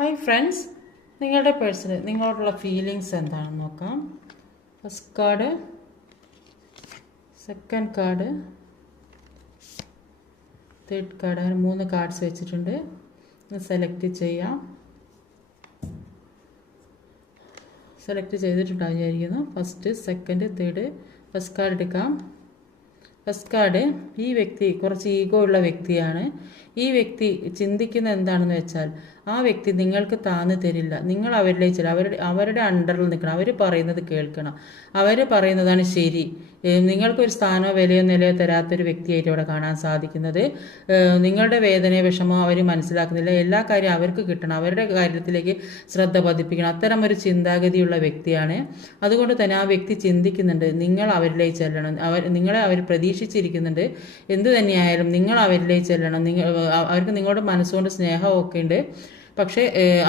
Hi friends നിങ്ങളുടെ personal നിങ്ങളോടുള്ള feelings എന്താണെന്ന് നോക്കാം. First card second card third card അങ്ങനെ മൂന്ന് കാർഡ്സ് വെച്ചിട്ടുണ്ട്. സെലക്ട് ചെയ്യാം. സെലക്ട് ചെയ്തിട്ടുണ്ടാവും first second third first card എടുക്കാം. ഫസ്റ്റ് കാർഡ് ഈ വ്യക്തി കുറച്ച് ഈഗോ ഉള്ള വ്യക്തിയാണ്. ഈ വ്യക്തി ചിന്തിക്കുന്ന എന്താണെന്ന് വെച്ചാൽ ആ വ്യക്തി നിങ്ങൾക്ക് താന്നു തരില്ല. നിങ്ങൾ അവരിലേക്ക് അവരുടെ അവരുടെ അണ്ടറിൽ നിൽക്കണം. അവർ പറയുന്നത് കേൾക്കണം. അവർ പറയുന്നതാണ് ശരി. നിങ്ങൾക്കൊരു സ്ഥാനമോ വിലയോ നിലയോ തരാത്തൊരു വ്യക്തിയായിട്ട് ഇവിടെ കാണാൻ സാധിക്കുന്നത്. നിങ്ങളുടെ വേദനയോ വിഷമോ അവർ മനസ്സിലാക്കുന്നില്ല. എല്ലാ കാര്യവും അവർക്ക് കിട്ടണം. അവരുടെ കാര്യത്തിലേക്ക് ശ്രദ്ധ പതിപ്പിക്കണം. അത്തരം ഒരു ചിന്താഗതിയുള്ള വ്യക്തിയാണ്. അതുകൊണ്ട് തന്നെ ആ വ്യക്തി ചിന്തിക്കുന്നുണ്ട്. നിങ്ങൾ അവരിലേക്ക് ചെല്ലണം. അവർ നിങ്ങളെ അവർ പ്രതീക്ഷിച്ചിരിക്കുന്നുണ്ട്. എന്ത് തന്നെയായാലും നിങ്ങൾ അവരിലേക്ക് ചെല്ലണം. നിങ്ങൾ അവർക്ക് നിങ്ങളുടെ മനസ്സുകൊണ്ട് സ്നേഹമൊക്കെ ഉണ്ട്. പക്ഷേ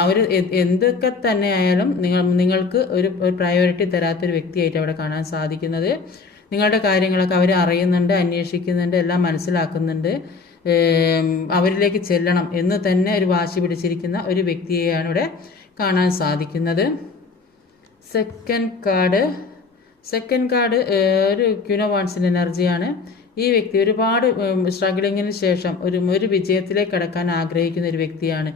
അവർ എന്തൊക്കെ തന്നെ ആയാലും നിങ്ങൾ നിങ്ങൾക്ക് ഒരു പ്രയോറിറ്റി തരാത്തൊരു വ്യക്തിയായിട്ട് അവിടെ കാണാൻ സാധിക്കുന്നത്. നിങ്ങളുടെ കാര്യങ്ങളൊക്കെ അവർ അറിയുന്നുണ്ട് അന്വേഷിക്കുന്നുണ്ട് എല്ലാം മനസ്സിലാക്കുന്നുണ്ട്. അവരിലേക്ക് ചെല്ലണം എന്ന് തന്നെ ഒരു വാശി പിടിച്ചിരിക്കുന്ന ഒരു വ്യക്തിയെയാണ് ഇവിടെ കാണാൻ സാധിക്കുന്നത്. സെക്കൻഡ് കാർഡ് സെക്കൻഡ് കാർഡ് ഒരു ക്യൂനോവാൺസിന്റെ എനർജിയാണ്. ഈ വ്യക്തി ഒരുപാട് സ്ട്രഗിളിങ്ങിന് ശേഷം ഒരു ഒരു വിജയത്തിലേക്ക് കടക്കാൻ ആഗ്രഹിക്കുന്ന ഒരു വ്യക്തിയാണ്.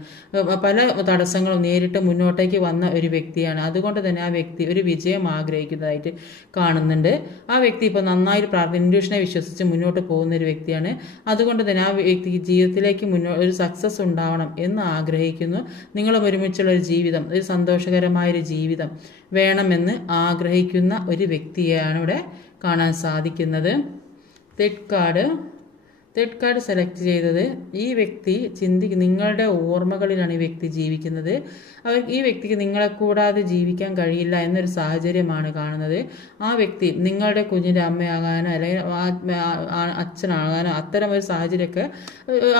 പല തടസ്സങ്ങളും നേരിട്ട് മുന്നോട്ടേക്ക് വന്ന ഒരു വ്യക്തിയാണ്. അതുകൊണ്ട് തന്നെ ആ വ്യക്തി ഒരു വിജയം ആഗ്രഹിക്കുന്നതായിട്ട് കാണുന്നുണ്ട്. ആ വ്യക്തി ഇപ്പോൾ നന്നായി പ്രാർത്ഥന ഇൻഡ്യൂഷനെ വിശ്വസിച്ച് മുന്നോട്ട് പോകുന്ന ഒരു വ്യക്തിയാണ്. അതുകൊണ്ട് തന്നെ ആ വ്യക്തിക്ക് ജീവിതത്തിലേക്ക് മുന്നോ ഒരു സക്സസ് ഉണ്ടാവണം എന്ന് ആഗ്രഹിക്കുന്നു. നിങ്ങളും ഒരുമിച്ചുള്ള ഒരു ജീവിതം ഒരു സന്തോഷകരമായൊരു ജീവിതം വേണമെന്ന് ആഗ്രഹിക്കുന്ന ഒരു വ്യക്തിയാണ് ഇവിടെ കാണാൻ സാധിക്കുന്നത്. തെഡ് കാർഡ് തെഡ് കാർഡ് സെലക്ട് ചെയ്തത് ഈ വ്യക്തി ചിന്തി നിങ്ങളുടെ ഓർമ്മകളിലാണ് ഈ വ്യക്തി ജീവിക്കുന്നത്. അവർ ഈ വ്യക്തിക്ക് നിങ്ങളെ കൂടാതെ ജീവിക്കാൻ കഴിയില്ല എന്നൊരു സാഹചര്യമാണ് കാണുന്നത്. ആ വ്യക്തി നിങ്ങളുടെ കുഞ്ഞിന്റെ അമ്മയാകാനോ അല്ലെങ്കിൽ അച്ഛനാകാനോ അത്തരം ഒരു സാഹചര്യമൊക്കെ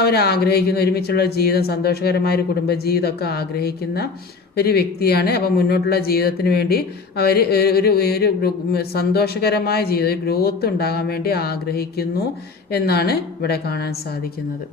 അവർ ആഗ്രഹിക്കുന്ന ഒരുമിച്ചുള്ള ജീവിതം സന്തോഷകരമായ ഒരു കുടുംബ ആഗ്രഹിക്കുന്ന ഒരു വ്യക്തിയാണ്. അപ്പം മുന്നോട്ടുള്ള ജീവിതത്തിന് വേണ്ടി അവർ ഒരു ഒരു സന്തോഷകരമായ ജീവിതം ഗ്രോത്ത് ഉണ്ടാകാൻ വേണ്ടി ആഗ്രഹിക്കുന്നു എന്നാണ് ഇവിടെ കാണാൻ സാധിക്കുന്നത്.